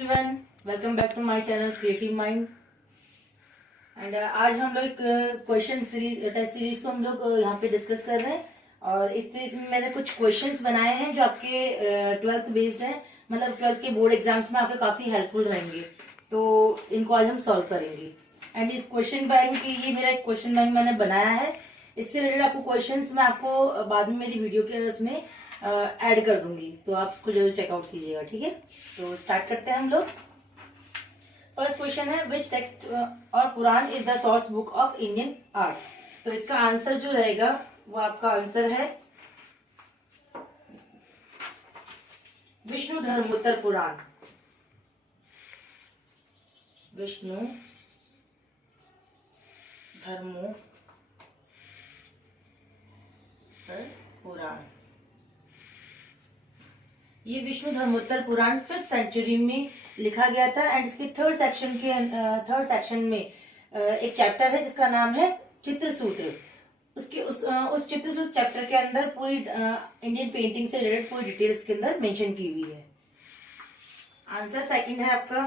Everyone, welcome back to my channel creative mind. And आज हम लोग क्वेश्चन सीरीज टेस्ट सीरीज को हम लोग यहाँ पे डिस्कस कर रहे हैं। और इस सीरीज में मैंने कुछ क्वेश्चंस बनाए हैं जो आपके 12th बेस्ड हैं, मतलब 12th के बोर्ड एग्जाम्स में आपके काफी हेल्पफुल रहेंगे। तो इनको आज हम सॉल्व करेंगे। एंड इस क्वेश्चन बैंक की ये मेरा एक क्वेश्चन बैंक मैंने बनाया है। इससे रिलेटेड आपको क्वेश्चंस मैं आपको बाद में मेरी वीडियो के उसमें ऐड कर दूंगी, तो आप इसको जरूर चेकआउट कीजिएगा। ठीक है, तो स्टार्ट करते हैं हम लोग। फर्स्ट क्वेश्चन है, विच टेक्स्ट और Quran is the source book of Indian art. तो इसका आंसर जो रहेगा वो आपका आंसर है विष्णु धर्मोत्तर पुराण। विष्णु धर्मोत्तर पुराण। ये विष्णु धर्मोत्तर पुराण 5th सेंचुरी में लिखा गया था। एंड इसके थर्ड सेक्शन में एक चैप्टर है जिसका नाम है चित्रसूत्र। उसके उस चित्रसूत्र चैप्टर के अंदर पूरी इंडियन पेंटिंग से रिलेटेड पूरी डिटेल्स के अंदर मेंशन की हुई है। आंसर सेकंड है आपका।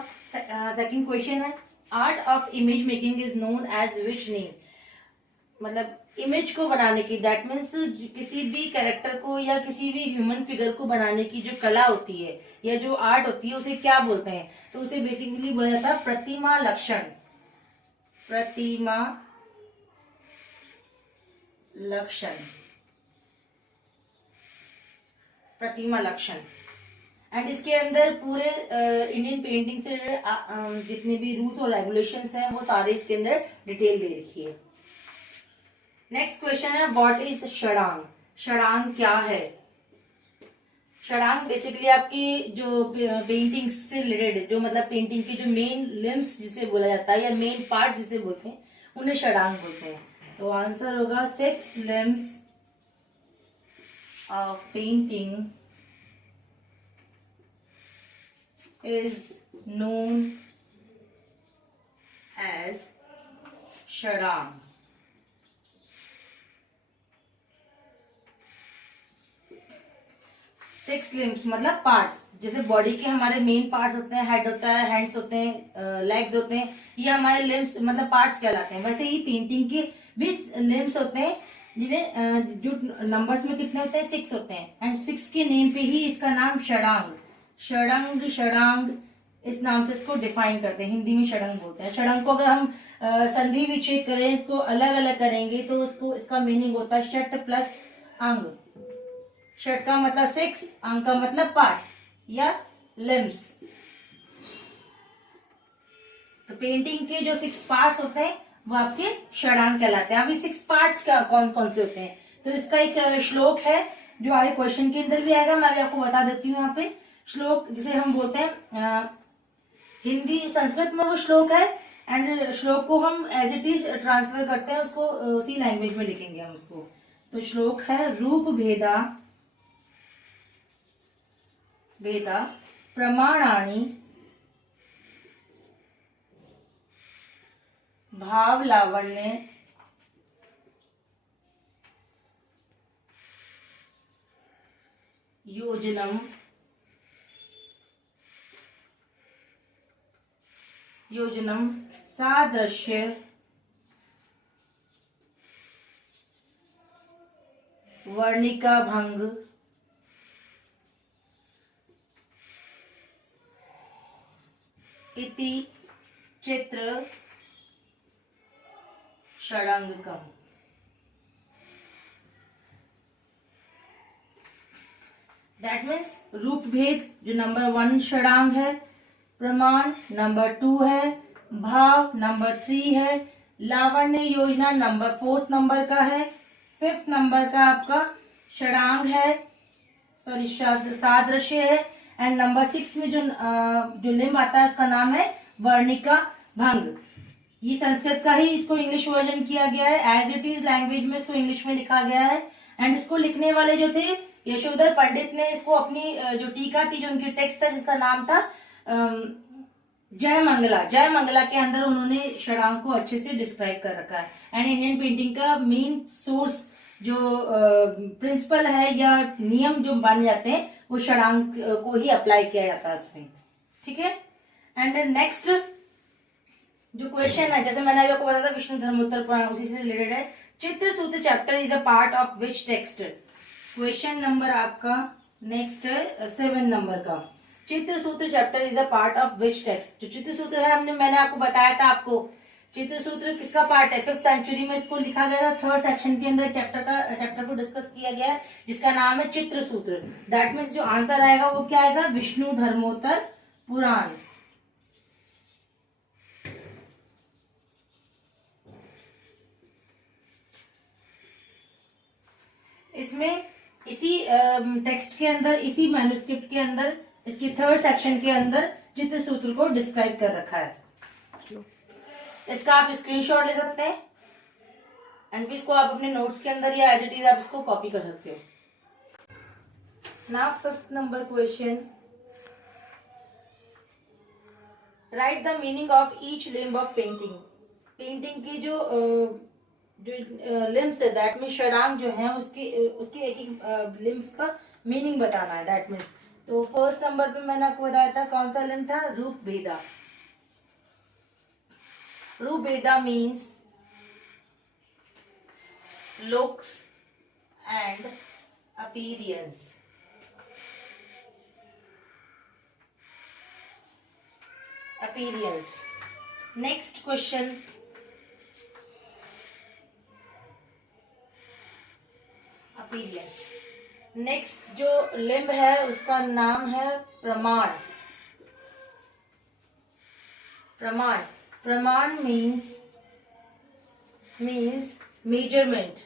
सेकंड क्वेश्चन है, art of image making is known as which name. मतलब इमेज को बनाने की, दैट मीन्स किसी भी कैरेक्टर को या किसी भी ह्यूमन फिगर को बनाने की जो कला होती है या जो आर्ट होती है उसे क्या बोलते हैं? तो उसे बेसिकली बोला जाता है प्रतिमा लक्षण। प्रतिमा लक्षण। प्रतिमा लक्षण। एंड इसके अंदर पूरे इंडियन पेंटिंग से जितने भी रूल्स और रेगुलेशंस हैं वो सारे इसके अंदर डिटेल दे रखी है। नेक्स्ट क्वेश्चन है, व्हाट इज षडांग। षडांग क्या है? षडांग बेसिकली आपकी जो पेंटिंग से रिलेटेड, जो मतलब पेंटिंग की जो मेन लिम्स जिसे बोला जाता है या मेन पार्ट जिसे बोलते हैं उन्हें षडांग बोलते हैं। तो आंसर होगा 6 limbs of painting is known as Shadanga. 6 limbs मतलब पार्ट्स, जैसे बॉडी के हमारे मेन पार्ट्स होते हैं, हेड होता है, हैंड्स होते हैं, लेग्स होते हैं, ये हमारे लिम्स मतलब पार्ट्स कहलाते हैं। वैसे ही पेंटिंग के भी लिम्स होते हैं जिन्हें जो नंबर्स में कितने होते हैं 6 होते हैं। एंड 6 के नेम पे ही इसका नाम षडांग, षडंग, षडांग इस नाम से इसको डिफाइन करते हैं। हिंदी में षडंग बोलते हैं। षडंग को अगर हम संधि विच्छेद करें, इसको अलग अलग करेंगे तो उसको इसका मीनिंग होता है षट प्लस अंग। षट का मतलब 6, अंग का मतलब पार्ट या लिम्स। तो पेंटिंग के जो 6 पार्ट्स होते हैं वो आपके षडांग कहलाते हैं। अभी 6 पार्ट्स क्या कौन कौन से होते हैं? तो इसका एक श्लोक है जो आगे क्वेश्चन के अंदर भी आएगा, मैं भी आपको बता देती हूँ। यहाँ पे श्लोक जिसे हम बोलते हैं, हिंदी संस्कृत में वो श्लोक है। एंड श्लोक को हम एज इट इज ट्रांसफर करते हैं, उसको उसी लैंग्वेज में लिखेंगे हम उसको। तो श्लोक है, रूप भेदा वेदा प्रमाणानि भाव लावण्य योजनम सादृश्य वर्णिका भंग इति चित्र षडांगकम। दैट मीन्स रूप भेद जो नंबर 1 षडांग है, प्रमाण नंबर 2 है, भाव नंबर 3 है, लावण्य योजना नंबर 4th नंबर का है, 5th नंबर का आपका षडांग है, सॉरी सादृश्य है। एंड नंबर 6 में जो लिम्ब आता है उसका नाम है वर्णिका भंग। ये संस्कृत का ही इसको इंग्लिश वर्जन किया गया है, एज इट इज लैंग्वेज में इसको इंग्लिश में लिखा गया है। एंड इसको लिखने वाले जो थे यशोधर पंडित ने इसको अपनी जो टीका थी, जो उनकी टेक्स्ट था जिसका नाम था जय मंगला। जय मंगला के अंदर उन्होंने षडांग को अच्छे से डिस्क्राइब कर रखा है। एंड इंडियन पेंटिंग का मेन सोर्स जो प्रिंसिपल है या नियम जो बन जाते हैं वो षडांग को ही अप्लाई किया जाता है उसमें। ठीक है, एंड नेक्स्ट जो क्वेश्चन है, जैसे मैंने अभी आपको बताया था विष्णु धर्मोत्तर पुराण, उसी से रिलेटेड है। चित्र सूत्र chapter is a part of which text? Question number आपका नेक्स्ट है 7 नंबर का। चित्र सूत्र chapter is a part of which text? जो चित्र सूत्र है मैंने आपको बताया था, आपको चित्र सूत्र किसका पार्ट है? 5th सेंचुरी में इसको लिखा गया था। 3rd सेक्शन के अंदर चैप्टर को डिस्कस किया गया है, जिसका नाम है चित्र सूत्र। दैट मीन्स जो आंसर आएगा वो क्या आएगा? विष्णु धर्मोत्तर पुराण। इसमें इसी टेक्स्ट के अंदर, इसी मैन्युस्क्रिप्ट के अंदर, इसके 3rd सेक्शन के अंदर चित्र सूत्र को डिस्क्राइब कर रखा है। इसका आप स्क्रीनशॉट ले सकते हैं एंड फिर इसको आप अपने नोट्स के अंदर या एज इट इज आप इसको कॉपी कर सकते हो। Now 5th number question, write the meaning of each limb of painting. Painting की जो लिम्स है, दैट मीन षडांग जो है, उसकी एक एक लिम्स का मीनिंग बताना है। दैट मीन्स तो 1st नंबर पे मैंने आपको बताया था कौन सा लिम्ब था? रूप भेदा। रूप भेदा means looks and appearance. Appearance. Next question. Appearance. Next जो लिम्ब है उसका नाम है प्रमाण। प्रमाण, प्रमाण means measurement.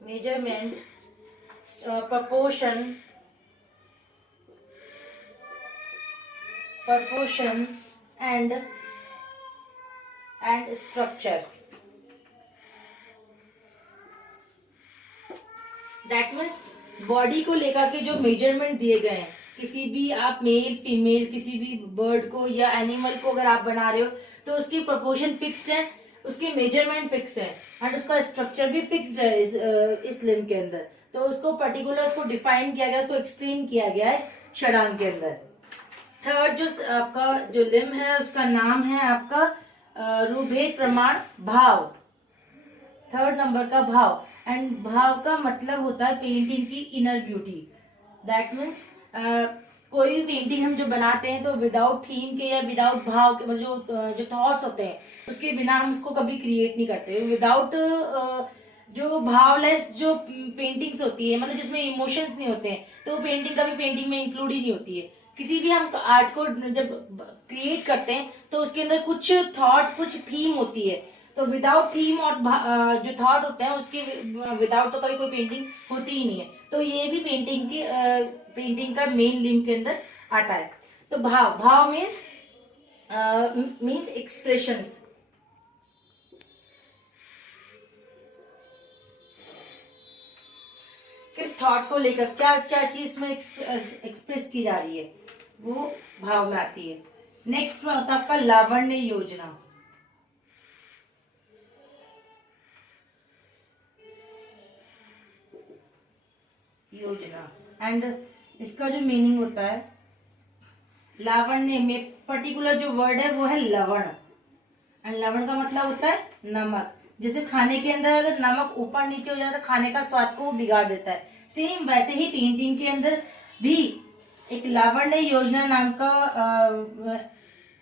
Measurement, proportion and structure. That means body को लेकर के जो मेजरमेंट दिए गए हैं, किसी भी आप मेल फीमेल किसी भी बर्ड को या एनिमल को अगर आप बना रहे हो तो उसकी प्रोपोर्शन फिक्स्ड है, उसकी मेजरमेंट फिक्स है एंड उसका स्ट्रक्चर भी फिक्स्ड है इस लिम्ब के अंदर। तो उसको पर्टिकुलर उसको डिफाइन किया गया, उसको एक्सप्लेन किया गया है षडांग के अंदर। 3rd जो आपका जो लिम्ब है उसका नाम है आपका रूपभेद प्रमाण भाव। 3rd नंबर का भाव, एंड भाव का मतलब होता है पेंटिंग की इनर ब्यूटी। दैट मीन्स कोई भी पेंटिंग हम जो बनाते हैं तो विदाउट थीम के या विदाउट भाव के, मतलब जो थॉट्स होते हैं उसके बिना हम उसको कभी क्रिएट नहीं करते। विदाउट जो भावलेस जो पेंटिंग्स होती है, मतलब जिसमें इमोशंस नहीं होते हैं, तो वो पेंटिंग कभी पेंटिंग में इंक्लूड ही नहीं होती है। किसी भी हम आर्ट को जब क्रिएट करते हैं तो उसके अंदर कुछ थॉट, कुछ थीम होती है। तो विदाउट थीम और जो थॉट होते हैं उसके विदाउट तो कभी कोई पेंटिंग होती ही नहीं है। तो ये भी पेंटिंग का मेन लिम्ब के अंदर आता है। तो भाव मीन्स एक्सप्रेशंस। किस थॉट को लेकर क्या क्या चीज में एक्सप्रेस की जा रही है, वो भाव में आती है। नेक्स्ट में होता है आपका लावण्य योजना। एंड इसका जो मीनिंग होता है, लावण्य में पर्टिकुलर जो वर्ड है वो है लवण, एंड लवण का मतलब होता है नमक। जैसे खाने के अंदर अगर नमक ऊपर नीचे हो जाता है तो खाने का स्वाद को बिगाड़ देता है, सेम वैसे ही पेंटिंग के अंदर भी एक लावण्य योजना नाम का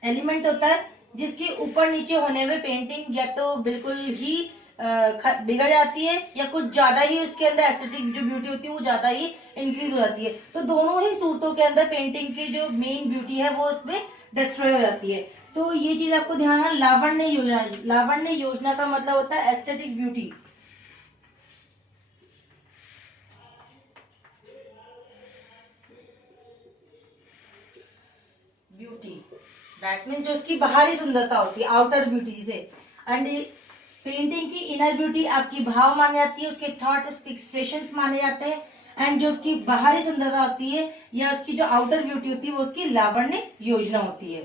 एलिमेंट होता है, जिसके ऊपर नीचे होने में पेंटिंग या तो बिल्कुल ही बिगड़ जाती है या कुछ ज्यादा ही उसके अंदर एस्थेटिक जो ब्यूटी होती है वो ज्यादा ही इंक्रीज हो जाती है। तो दोनों ही सूरतों के अंदर पेंटिंग की जो मेन ब्यूटी है वो उसमें डिस्ट्रॉय हो जाती है। तो ये चीज आपको ध्यान रखना। लावण्य योजना का मतलब होता है एस्थेटिक ब्यूटी। दैट मीन्स जो उसकी बाहरी सुंदरता होती है, आउटर ब्यूटी से। एंड पेंटिंग की इनर ब्यूटी आपकी भाव मानी जाती है, उसके थॉट्स, उसके एक्सप्रेशंस माने जाते हैं। एंड जो उसकी बाहरी सुंदरता होती है या उसकी जो आउटर ब्यूटी होती है वो उसकी लावण्य योजना होती है।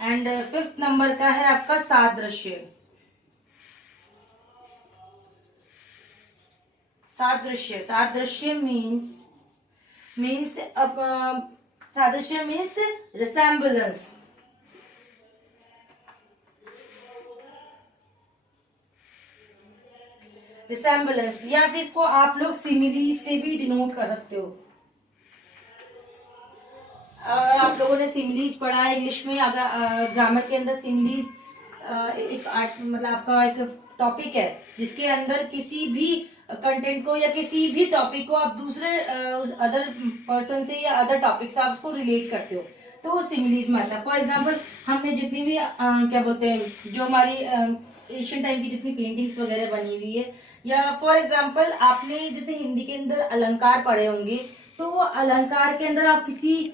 एंड 5th नंबर का है आपका सादृश्य। सादृश्य मीन्स मीन्स सादृश्य मीन्स रिसेम्बलेंस। रिसेम्बलेंस या फिर इसको आप लोग सिमिलीज से भी डिनोट कर सकते हो। आप लोगों ने सिमिलीज पढ़ा है इंग्लिश में, अगर ग्रामर के अंदर सिमिलीज एक मतलब आपका एक टॉपिक है जिसके अंदर किसी भी कंटेंट को या किसी भी टॉपिक को आप दूसरे अदर पर्सन से या अदर टॉपिक से आप उसको रिलेट करते हो, तो वो सिमिलीज में आता है। फॉर एग्जाम्पल हमने जितनी भी क्या बोलते हैं जो हमारी एशियन टाइम की जितनी पेंटिंग्स वगैरह बनी हुई है, या फॉर एग्जाम्पल आपने जैसे हिंदी के अंदर अलंकार पढ़े होंगे, तो वो अलंकार के अंदर आप किसी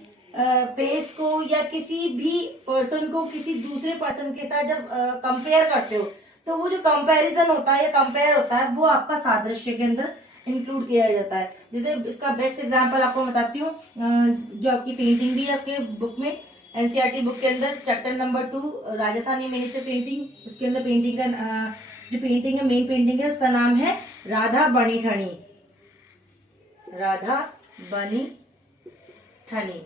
फेस को या किसी भी पर्सन को किसी दूसरे पर्सन के साथ जब कंपेयर करते हो, तो वो जो कंपैरिजन होता है या कंपेयर होता है वो आपका सादृश्य के अंदर इंक्लूड किया जाता है। जैसे इसका बेस्ट एग्जांपल आपको बताती हूँ, जो आपकी पेंटिंग भी है आपके बुक में, एनसीईआरटी बुक के अंदर chapter number 2 Rajasthani miniature painting, उसके अंदर पेंटिंग का जो पेंटिंग है मेन पेंटिंग है उसका नाम है राधा बनी ठनी। राधा बनी ठनी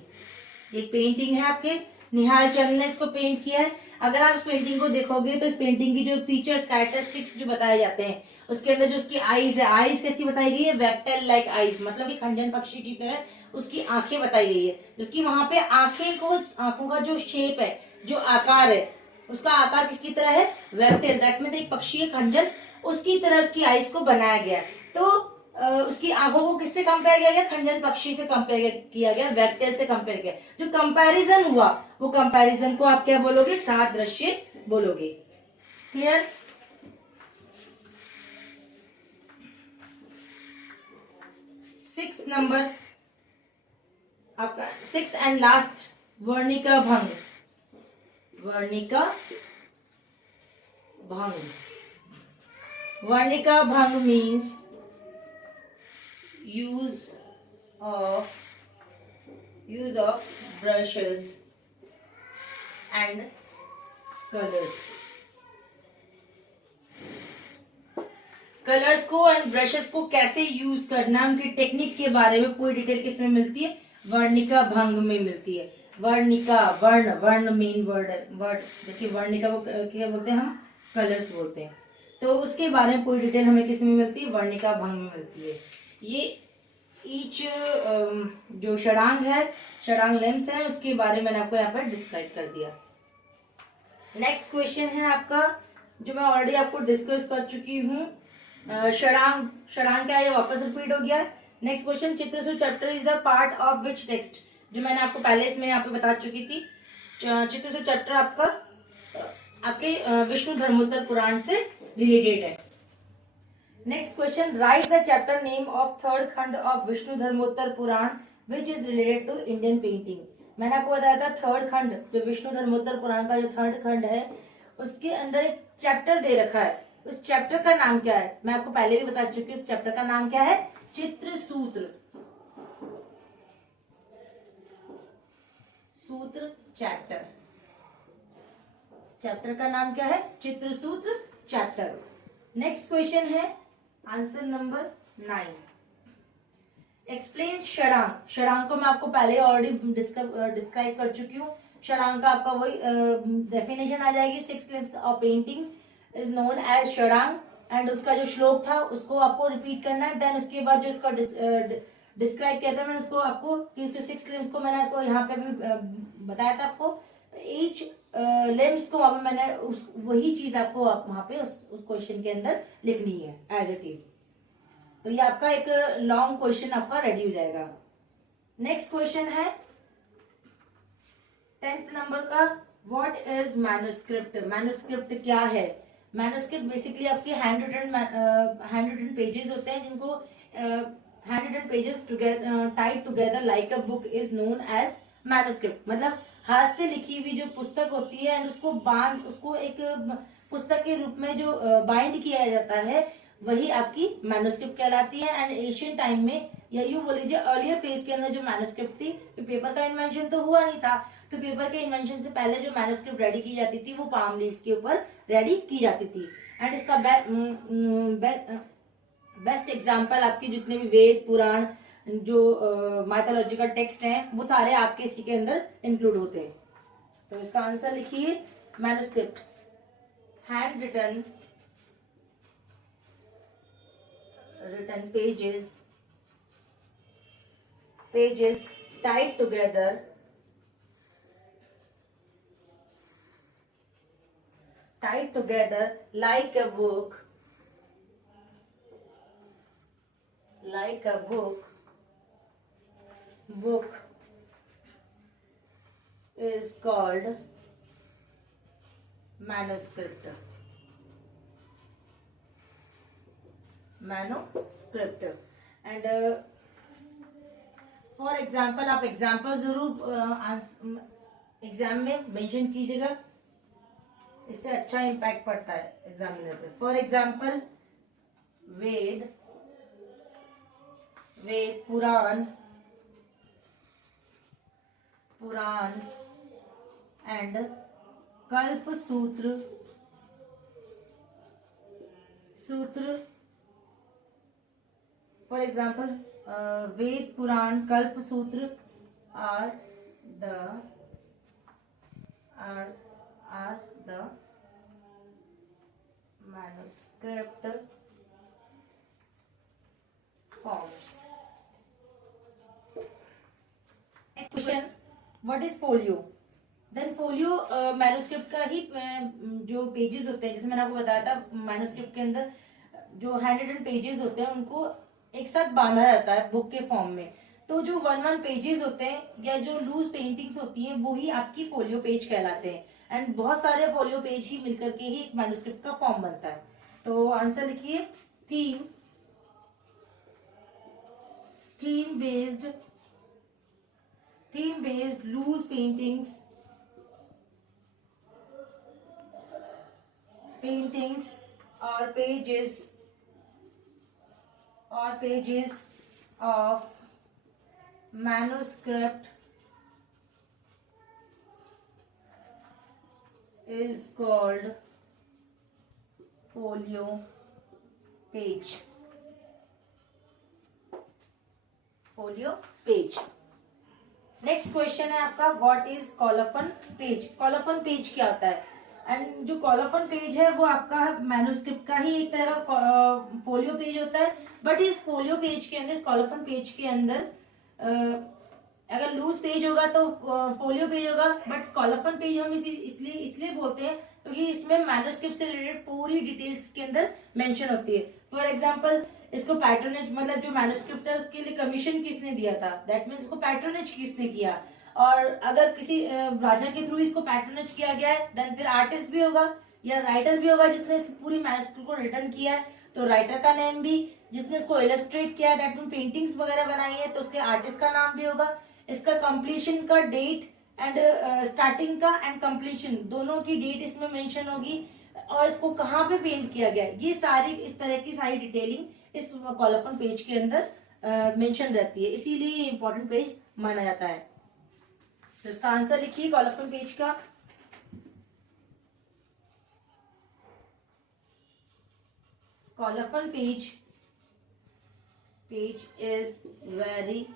एक पेंटिंग है आपके, निहाल चंद ने इसको पेंट किया है। अगर आप इस पेंटिंग को देखोगे तो इस पेंटिंग की जो फीचर्स कैरेक्टरिस्टिक्स जो बताए जाते हैं, उसके अंदर जो उसकी आईज है, आईज कैसी बताई गई है, वेक्टर लाइक आईज, मतलब कि खंजन पक्षी की तरह उसकी आंखें बताई गई है। जबकि वहां पे आंखों का जो शेप है, जो आकार है, उसका आकार किसकी तरह है, वेक्टर, दैट मींस एक पक्षी है खंजन, उसकी तरह उसकी आईज को बनाया गया। तो उसकी आंखों को किससे कंपेयर किया गया, खंजन पक्षी से कंपेयर किया गया, वेक्टर से कंपेयर किया। जो कंपैरिजन हुआ वो कंपैरिजन को आप क्या बोलोगे, सादृश्य बोलोगे। क्लियर? सिक्स नंबर आपका, सिक्स एंड लास्ट, वर्णिका भंग। वर्णिका भंग, वर्णिका भंग means use of brushes and colors। Colours को एंड ब्रशेस को कैसे यूज करना, उनकी टेक्निक के बारे में पूरी डिटेल किसमें मिलती है, वर्णिका भंग में मिलती है। वर्णिका, वर्ण, वर्ण मेन वर्ड, जबकि वर्णिका को क्या बोलते हैं हम, कलर्स बोलते हैं। तो उसके बारे में पूरी डिटेल हमें किसमें मिलती है, वर्णिका भंग में मिलती है। ये ईच जो षडांग है, षडांग लिम्स है, उसके बारे में मैंने आपको यहाँ पर डिस्क्राइब कर दिया। नेक्स्ट क्वेश्चन है आपका, जो मैं ऑलरेडी आपको डिस्कस कर चुकी हूँ, षडांग, षडांग क्या है, वापस रिपीट हो गया। Next question, Chitrasutra chapter is the part of which text, जो मैंने आपको पहले इसमें यहाँ पे बता चुकी थी। चित्रसूत्र चैप्टर आपका आपके विष्णु धर्मोत्तर पुराण से रिलेटेड है। Next question, write the chapter name of third खंड of Vishnu Dharmottara Purana which is related to Indian painting. मैंने आपको बताया था थर्ड खंड, जो विष्णु धर्मोत्तर पुराण का जो थर्ड खंड है, उसके अंदर एक चैप्टर दे रखा है, उस चैप्टर का नाम क्या है, मैं आपको पहले भी बता चुकी हूँ। उस चैप्टर का नाम क्या है, चित्रसूत्र, सूत्र चैप्टर। चैप्टर का नाम क्या है, चित्रसूत्र चैप्टर। नेक्स्ट क्वेश्चन है आंसर नंबर 9, एक्सप्लेन षडांग। षडांग को मैं आपको पहले ऑलरेडी डिस्क्राइब कर चुकी हूँ। षडांग का आपका वही डेफिनेशन आ जाएगी, 6 limbs of painting is known as Shadanga, and उसका जो श्लोक था उसको आपको रिपीट करना है। देन उसके बाद जो इसका डिस्क्राइब किया था मैंने उसको आपको, कि उसके 6 लिम्स को मैंने आपको यहाँ पे भी बताया था आपको, ईच लिम्स को वहां पे मैंने वही चीज आपको वहां पे उस क्वेश्चन के अंदर लिखनी है एज इट इज। तो ये आपका एक लॉन्ग क्वेश्चन आपका रेडी हो जाएगा। नेक्स्ट क्वेश्चन है 10th नंबर का, व्हाट इज मैन्युस्क्रिप्ट। मैन्युस्क्रिप्ट क्या है, मैन्युस्क्रिप्ट बेसिकली आपके हैंड रिटन पेजेस होते हैं, जिनको hand written pages tied together like a book is known as manuscript. मतलब हाथ से लिखी हुई जो पुस्तक होती है एंड उसको एक पुस्तक के रूप में जो बाइंड किया जाता है, वही आपकी मैन्युस्क्रिप्ट कहलाती है। एंड एशियन टाइम में, या यूं बोल लीजिए अर्लियर फेज के अंदर जो मैन्युस्क्रिप्ट थी, तो पेपर का इन्वेंशन तो हुआ नहीं था, तो पेपर के इन्वेंशन से पहले जो मैन्युस्क्रिप्ट रेडी की जाती थी वो पाम लीव्स के ऊपर रेडी की जाती थी। एंड इसका बेस्ट एग्जाम्पल आपकी जितने भी वेद, पुराण, जो माइथोलॉजिकल टेक्स्ट हैं वो सारे आपके इसी के अंदर इंक्लूड होते हैं। तो इसका आंसर लिखिए manuscript, hand written pages tied together like a book, book is called manuscript. And for example, आप एग्जाम्पल जरूर एग्जाम में मेंशन कीजिएगा, इससे अच्छा इम्पैक्ट पड़ता है एग्जामिनर पे। For example, Veda Purana and Kalpa Sutra for example, Veda Purana Kalpa Sutra are the manuscript forms. Next question, what is folio? Then folio manuscript का ही जो पेजेस होते हैं, जैसे मैंने आपको बताया था, मैन्युस्क्रिप्ट के अंदर जो हैंड रिटन पेजेस होते हैं उनको एक साथ बांधा जाता है बुक के फॉर्म में। तो जो 1 पेजेस होते हैं या जो लूज पेंटिंग्स होती हैं वो ही आपकी फोलियो पेज कहलाते हैं। एंड बहुत सारे फोलियो पेज ही मिलकर के ही एक मैन्युस्क्रिप्ट का फॉर्म बनता है। तो आंसर लिखिए, थीम बेस्ड लूज पेंटिंग्स और pages of manuscript is called folio page. Next question है आपका, व्हाट इज कॉलोफन पेज? कॉलोफन पेज क्या होता है? एंड जो कॉलोफन पेज है वो आपका मैन्युस्क्रिप्ट का ही एक तरह का फोलियो पेज होता है। बट इस फोलियो पेज के अंदर, इस कॉलोफन पेज के अंदर अगर लूज पेज होगा तो फोलियो पेज होगा, बट कॉलोफन पेज हम इसलिए बोलते हैं क्योंकि इसमें मैन्युस्क्रिप्ट से रिलेटेड पूरी डिटेल्स के अंदर मेंशन होती है। फॉर एग्जांपल, इसको पैट्रोनेज, मतलब जो मैन्युस्क्रिप्ट है उसके लिए कमीशन किसने दिया था, दैट मीन्स इसको पैट्रोनेज किसने किया। और अगर किसी राजा के थ्रू इसको पैट्रोनेज किया गया है, देन फिर आर्टिस्ट भी होगा या राइटर भी होगा जिसने इस पूरी मैन्युस्क्रिप्ट को रिटर्न किया है, तो राइटर का नेम भी, जिसने इसको इलस्ट्रेट किया है, दैट मीन पेंटिंग्स वगैरह बनाई है, तो उसके आर्टिस्ट का नाम भी होगा। इसका कंप्लीशन का डेट एंड स्टार्टिंग का एंड कंप्लीशन दोनों की डेट इसमें मेंशन होगी, और इसको कहाँ पे पेंट किया गया, ये सारी इस तरह की सारी डिटेलिंग इस कॉलोफन पेज के अंदर मेंशन रहती है, इसीलिए ये इंपॉर्टेंट पेज माना जाता है। तो इसका आंसर लिखिए कॉलोफन पेज का, कॉलोफन page is very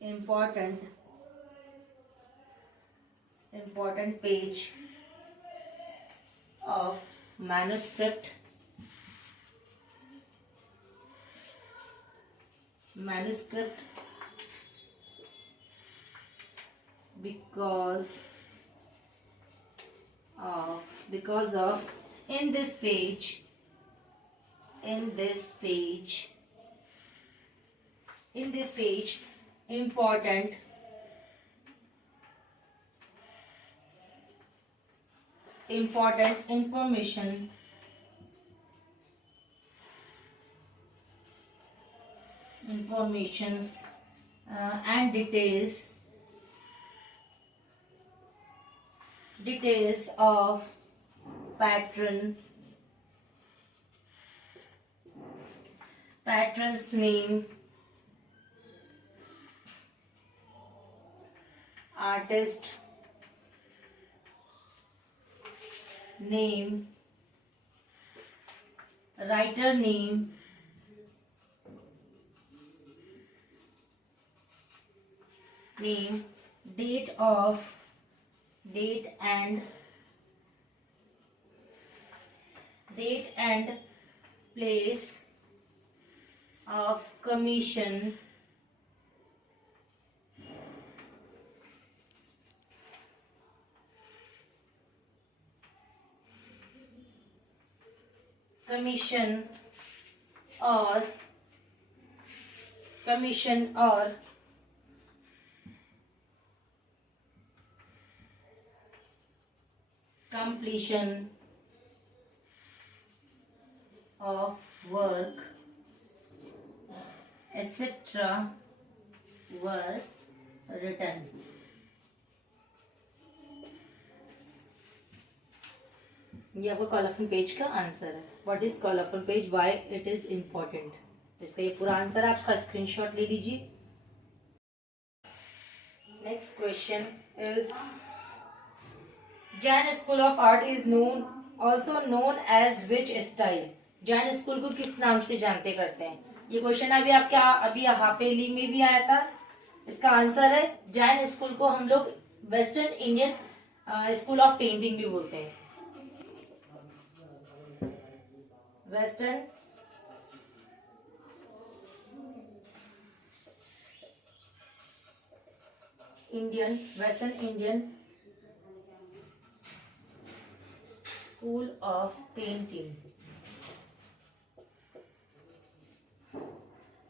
important page of manuscript because of in this page important informations and details of patron's name, artist name, writer name, name, date and place of commission, or completion of work, etc. were written. ये आपका column page का answer है. What is column page, why it is important. इसका ये पूरा answer आप इसका screenshot ले लीजिए. Next question is Jain school of art is known also known as which style. Jain school को किस नाम से जानते करते हैं. ये क्वेश्चन अभी हाफेली में भी आया था. इसका आंसर है जैन स्कूल को हम लोग western Indian school of painting भी बोलते हैं. Western Indian school of painting.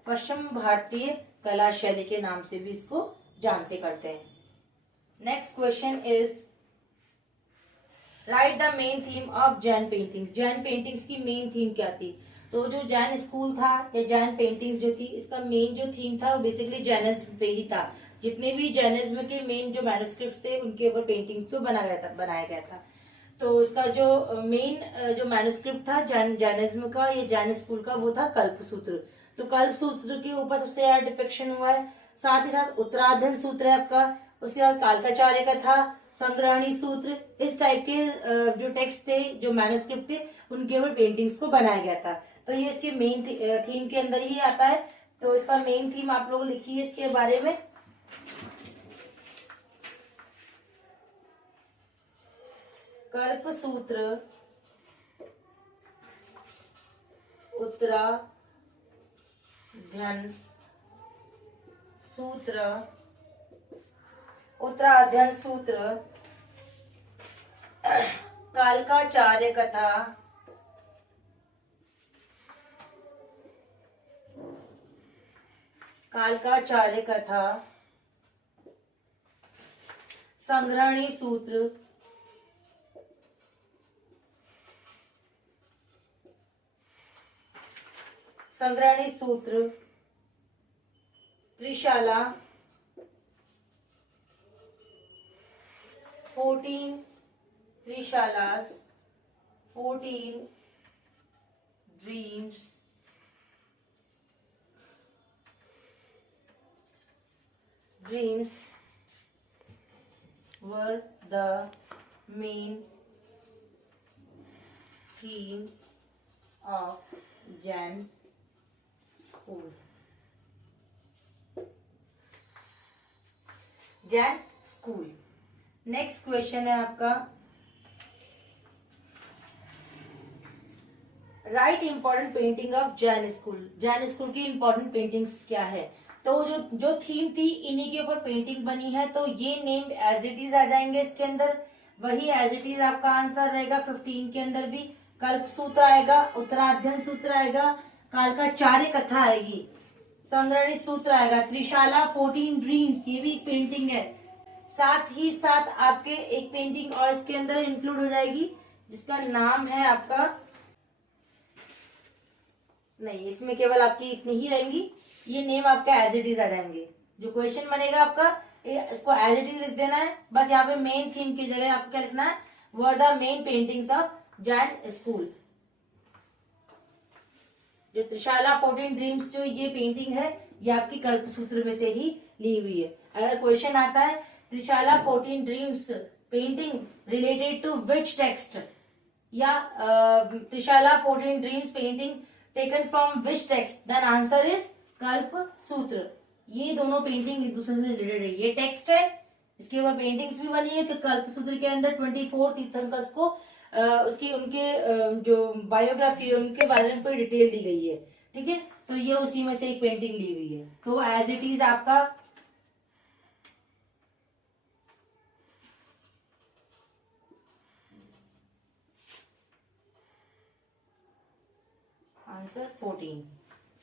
पश्चिम भारतीय कला शैली के नाम से भी इसको जानते करते हैं. Next question is right the main theme of Jain paintings. Jain paintings की मेन थीम क्या थी. तो जो जैन स्कूल था या जैन पेंटिंग्स जो थी, इसका मेन जो थीम था वो बेसिकली जैनिज्म पे ही था. जितने भी जैनिज्म के मेन जो मैन्युस्क्रिप्ट थे उनके ऊपर पेंटिंग को बनाया गया था. तो उसका जो मेन जो मैन्युस्क्रिप्ट था जैनिज्म का या जैन स्कूल का वो था कल्पसूत्र. तो कल्पसूत्र के ऊपर सबसे ज्यादा डिपिक्शन हुआ है. साथ ही साथ उत्तराधन सूत्र है आपका. उसके बाद कालकाचार्य का था संग्रहणी सूत्र. इस टाइप के जो टेक्स्ट थे, जो मैन्युस्क्रिप्ट थे, उनके ऊपर पेंटिंग्स को बनाया गया था. तो ये इसके मेन थीम के अंदर ही आता है. तो इसका मेन थीम आप लोग लिखिए इसके बारे में. कल्पसूत्र, उत्तराधन सूत्र, कालकाचार्य कथा, संग्रहणी सूत्र, Trishala, 14 त्रिशालास, 14 dreams, were the main theme of Jain school. Jain school. Next question है आपका right important painting of Jain school. Jain school की इंपॉर्टेंट पेंटिंग्स क्या है. तो जो थीम थी इन्हीं के ऊपर पेंटिंग बनी है. तो ये नेम एज इट इज आ जाएंगे इसके अंदर. वही एज इट इज आपका आंसर रहेगा. 15 के अंदर भी कल्प सूत्र आएगा, उत्तराधन सूत्र आएगा, कालकाचार्य कथा आएगी, संग्रहणी सूत्र आएगा, त्रिशाला, 14 ड्रीम्स ये भी एक पेंटिंग है. साथ ही साथ आपके एक पेंटिंग और इसके अंदर इंक्लूड हो जाएगी जिसका नाम है आपका, नहीं इसमें केवल आपकी इतनी ही रहेंगी. ये नेम आपका एज इट इज आ जाएंगे. जो क्वेश्चन बनेगा आपका इसको एज इट इज लिख देना है. बस यहाँ पे मेन थीम की जगह आपको क्या लिखना है, were the main paintings of Jain school. जो त्रिशाला 14 ड्रीम्स जो ये पेंटिंग है ये आपकी कल्पसूत्र में से ही ली हुई है. अगर क्वेश्चन आता है Trishala 14 dreams painting related to which text, या Trishala 14 dreams painting taken from which text, then answer is Kalpasutra. ये दोनों पेंटिंग एक दूसरे से रिलेटेड है। ये टेक्स्ट है, इसके ऊपर पेंटिंग्स भी बनी है कि कल्पसूत्र के अंदर 24 तीर्थंकर्स को उसकी उनके जो बायोग्राफी है उनके बारे में पूरी डिटेल दी गई है। ठीक है, तो ये उसी में से एक पेंटिंग ली हुई है। तो एज इट इज आपका आंसर 14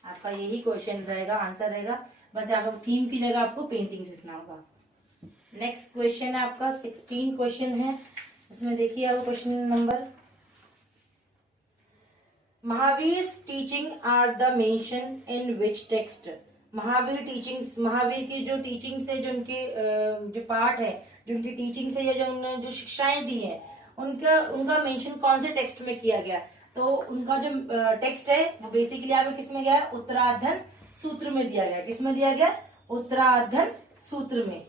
आपका यही क्वेश्चन रहेगा, आंसर रहेगा। बस आपको थीम की जगह आपको पेंटिंग सीखना होगा। नेक्स्ट क्वेश्चन आपका 16 क्वेश्चन है। इसमें देखिए आपको question number, Mahavir teaching are the mention in which text. Mahavir teachings, Mahavir की जो टेचिंग्स है, जो उनके जो पार्ट है, जो उनकी टीचिंग्स है या जो उन्होंने जो शिक्षाएं दी हैं, उनका उनका मेंशन कौन से टेक्स्ट में किया गया। तो उनका जो टेक्स्ट है वो बेसिकली आपको किस में गया है, उत्तराधन सूत्र में दिया गया। किस में दिया गया, उत्तराधन सूत्र में।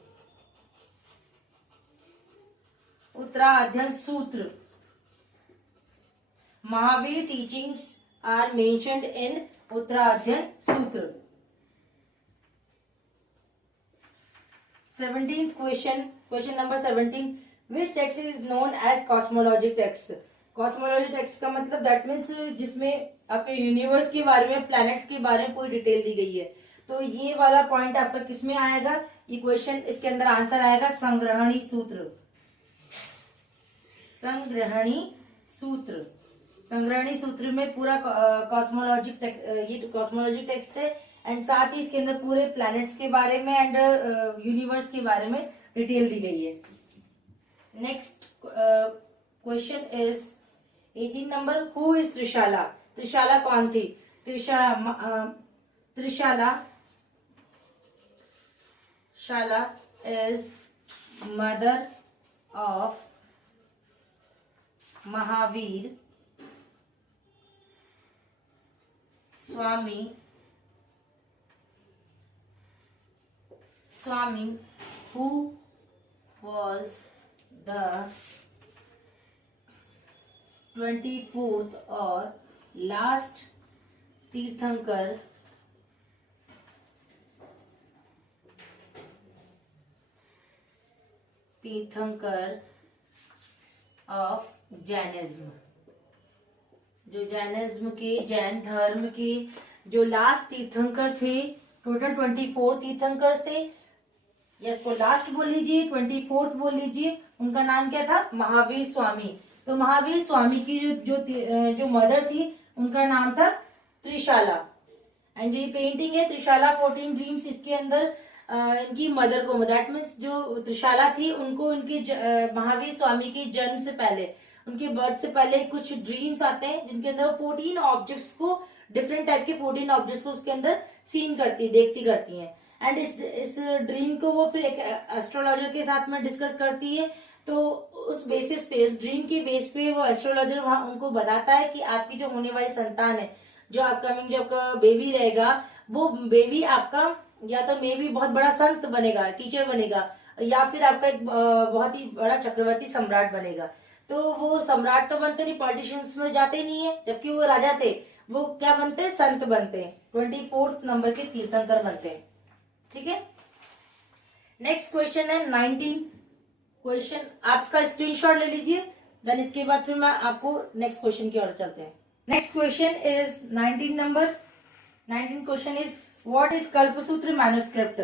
Uttaradhan Sutra, Mahavir teachings are mentioned in Uttaradhan Sutra. 17th question, question number 17, which text is known as cosmology text. Cosmology text का मतलब दैट मीन्स जिसमें आपके यूनिवर्स के बारे में, प्लैनेट्स के बारे में पूरी डिटेल दी गई है। तो ये वाला पॉइंट आपका किस में आएगा, ये क्वेश्चन, इसके अंदर आंसर आएगा संग्रहणी सूत्र। संग्रहणी सूत्र, संग्रहणी सूत्र में पूरा कॉस्मोलॉजी ये कॉस्मोलॉजी टेक्स्ट है एंड साथ ही इसके अंदर पूरे प्लैनेट्स के बारे में एंड यूनिवर्स के बारे में डिटेल दी गई है। Next question is 18 number, who is Trishala. Trishala कौन थी। त्रिशाला शाला is mother of Mahavir Swami who was the 24th और लास्ट तीर्थंकर ऑफ जैनिज्म। जो जैनिज्म के, जैन धर्म के जो लास्ट तीर्थंकर थे, टोटल 24 तीर्थंकर थे, या इसको लास्ट बोल लीजिए, 24th बोल लीजिए। उनका नाम क्या था, महावीर स्वामी। तो महावीर स्वामी की जो मदर थी उनका नाम था त्रिशाला। एंड जो ये पेंटिंग है त्रिशाला 14 ड्रीम्स, इसके अंदर इनकी मदर को, दैट मीन्स जो त्रिशाला थी उनको उनके महावीर स्वामी के जन्म से पहले, उनके बर्थ से पहले कुछ ड्रीम्स आते हैं जिनके अंदर 14 ऑब्जेक्ट्स को, डिफरेंट टाइप के 14 ऑब्जेक्ट्स को उसके अंदर सीन करती, देखती करती हैं। एंड इस ड्रीम को वो फिर एक एस्ट्रोलॉजर के साथ में डिस्कस करती है। तो उस बेसिस पे, इस ड्रीम के बेस पे वो एस्ट्रोलॉजर वहां उनको बताता है कि आपकी जो होने वाली संतान है, जो अपकमिंग जो आपका बेबी रहेगा, वो बेबी आपका या तो मे भी बहुत बड़ा संत बनेगा, टीचर बनेगा, या फिर आपका एक बहुत ही बड़ा चक्रवर्ती सम्राट बनेगा। तो वो सम्राट तो बनते नहीं, पॉलिटिशियंस में जाते नहीं है, जबकि वो राजा थे, वो क्या बनते हैं, संत बनते हैं, 24th नंबर के तीर्थंकर बनते हैं। ठीक है, नेक्स्ट क्वेश्चन है 19 क्वेश्चन, आप इसका स्क्रीनशॉट ले लीजिए, देन इसके बाद फिर मैं आपको नेक्स्ट क्वेश्चन की ओर चलते हैं। Next question is 19 number, 19 question is what is Kalpasutra manuscript.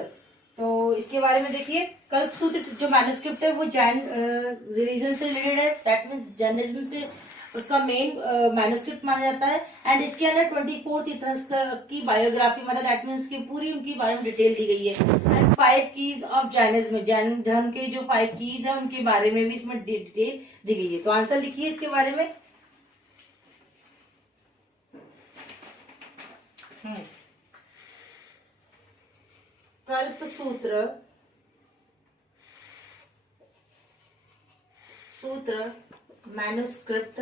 तो इसके बारे में देखिए, कल्पसूत्र जो मैन्युस्क्रिप्ट है वो जैन रिलीजन से रिलेटेड है, दैट मीन्स जैनिज्म से उसका मेन मैन्युस्क्रिप्ट माना जाता है। एंड इसके अंदर 24 तीर्थंकर की बायोग्राफी, मतलब दैट मीन्स की पूरी उनकी बारे में डिटेल दी गई है। And 5 keys of Jainism, Jain धर्म के जो 5 कीज है उनके बारे में भी इसमें डिटेल दी गई है। तो आंसर लिखिए इसके बारे में। Kalpasutra manuscript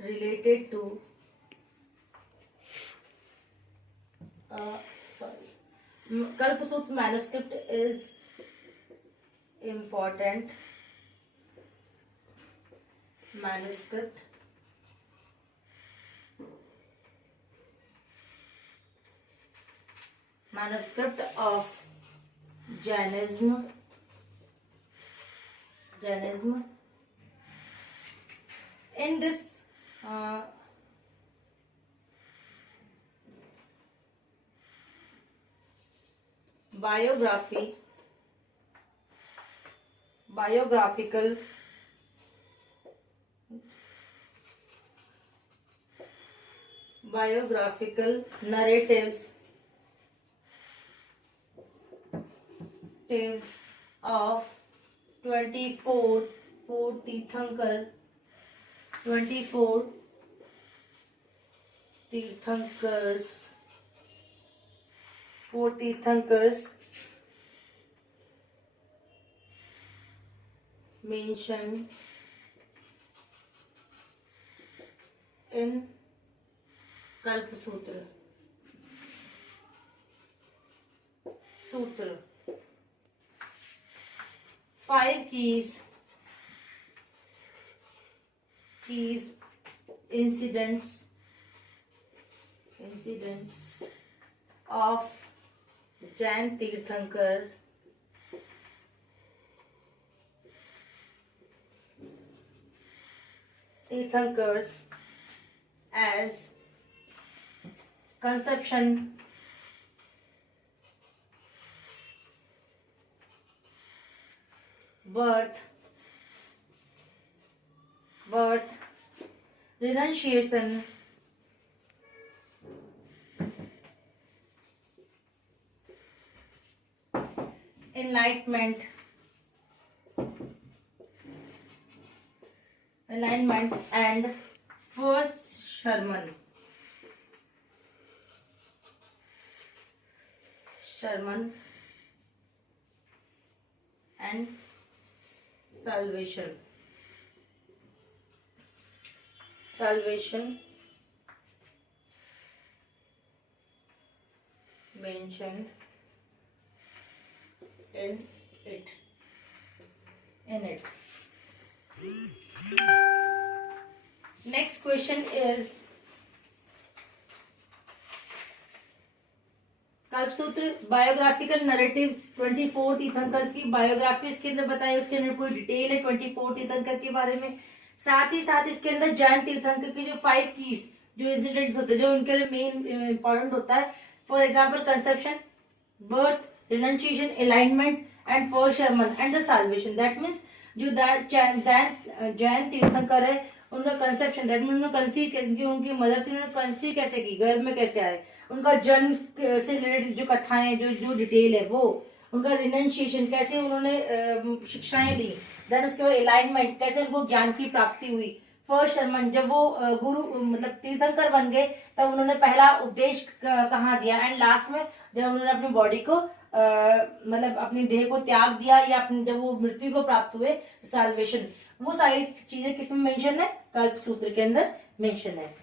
related to Kalpasutra manuscript is important manuscript manuscript of Jainism. In this biographical narratives of 24 Tirthankars mentioned in Kalpasutra. Five keys incidents of Jain Tirthankars as conception, birth, renunciation, enlightenment, and first Sharman and salvation mentioned in it. Next question is Kalpasutra biographical narratives 24 tirthankaras की biography इसके अंदर बताई, उसके अंदर पूरी detail है 24 तीर्थंकर के बारे में। साथ ही साथ इसके अंदर जैन तीर्थंकर की जो 5 कीज जो इंसिडेंट्स होते हैं जो उनके लिए मेन इंपॉर्टेंट होता है, for example conception, birth, renunciation, alignment and first sermon and the salvation. That means जो जैन तीर्थंकर है उनका कंसेप्शन, दैट मीन उन्होंने कंसीव कैसे, उनकी मदर थी, उन्होंने कंसीव कैसे की, गर्भ में कैसे आए, उनका जन्म से रिलेटेड जो कथाएं जो डिटेल है वो, उनका रिनंसिएशन कैसे उन्होंने शिक्षाएं ली, देन उसके बाद अलाइनमेंट कैसे उनको ज्ञान की प्राप्ति हुई, फर्स्ट शर्मन जब वो गुरु मतलब तीर्थंकर बन गए तब उन्होंने पहला उपदेश कहाँ दिया, एंड लास्ट में जब उन्होंने अपनी बॉडी को मतलब अपनी देह को त्याग दिया या अपनी जब वो मृत्यु को प्राप्त हुए, साल्वेशन, वो सारी चीजें किसमें मेंशन है, कल्प सूत्र के अंदर मेंशन है।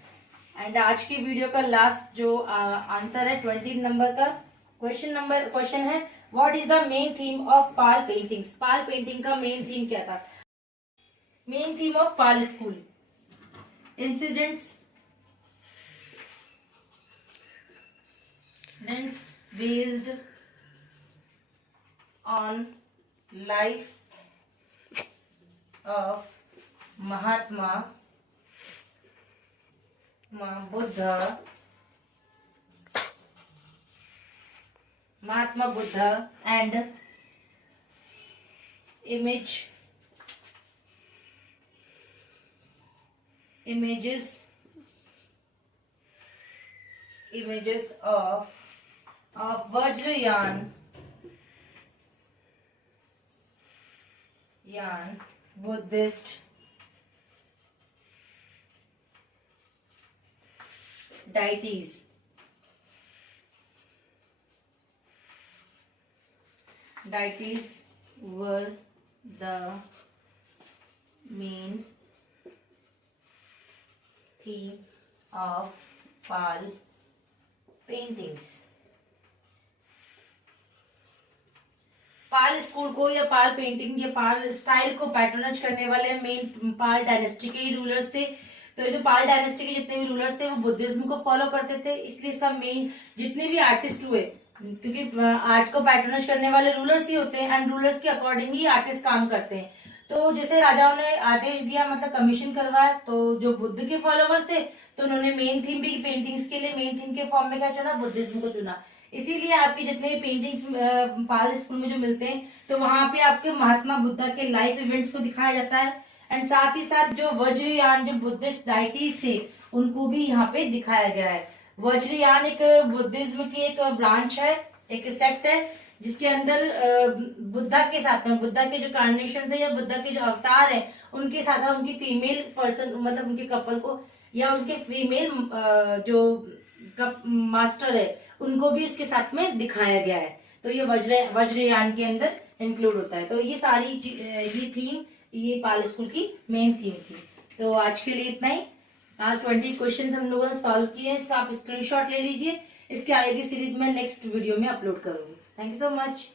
एंड आज की वीडियो का लास्ट जो आंसर है 20 नंबर का क्वेश्चन है, what is the main theme of Pal paintings. Pal painting का मेन थीम क्या था? Main theme of Pal school, incidents based on life of Mahatma Buddha and images of Vajrayana Buddhist deities were the main theme of Pal paintings। Pal school को या पाल painting या पाल style को patronise करने वाले main पाल dynasty के ही rulers थे। तो जो पाल डायनेस्टी के जितने भी रूलर्स थे वो बुद्धिज्म को फॉलो करते थे, इसलिए इसका मेन जितने भी आर्टिस्ट हुए क्योंकि आर्ट को पैट्रोनाइज करने वाले रूलर्स ही होते हैं एंड रूलर्स के अकॉर्डिंग ही आर्टिस्ट काम करते हैं। तो जैसे राजाओं ने आदेश दिया, मतलब कमीशन करवाया, तो जो बुद्ध के फॉलोवर्स थे तो उन्होंने मेन थीम भी पेंटिंग्स के लिए मेन थीम के फॉर्म में क्या चुना, बुद्धिज्म को चुना। इसीलिए आपकी जितने भी पेंटिंग्स पाल स्कूल में जो मिलते हैं तो वहां पे आपके महात्मा बुद्धा के लाइफ इवेंट्स को दिखाया जाता है एंड साथ ही साथ जो वज्रयान जो बुद्धिस्ट डाइटीज थे उनको भी यहाँ पे दिखाया गया है। वज्रयान एक बुद्धिज्म की एक ब्रांच है, एक सेक्ट है जिसके अंदर बुद्धा के साथ में बुद्धा के जो कार्नेशन है या बुद्धा के जो अवतार है उनके साथ साथ उनकी फीमेल पर्सन, मतलब उनके कपल को या उनके फीमेल जो मास्टर है उनको भी इसके साथ में दिखाया गया है। तो ये वज्रयान के अंदर इंक्लूड होता है। तो ये सारी ये थीम ये पाल स्कूल की मेन थीम थी। तो आज के लिए इतना ही। आज 20 क्वेश्चन हम लोगों ने सॉल्व किए हैं, इसका आप स्क्रीनशॉट ले लीजिए। इसके आगे की सीरीज में नेक्स्ट वीडियो में अपलोड करूंगी। Thank you so much.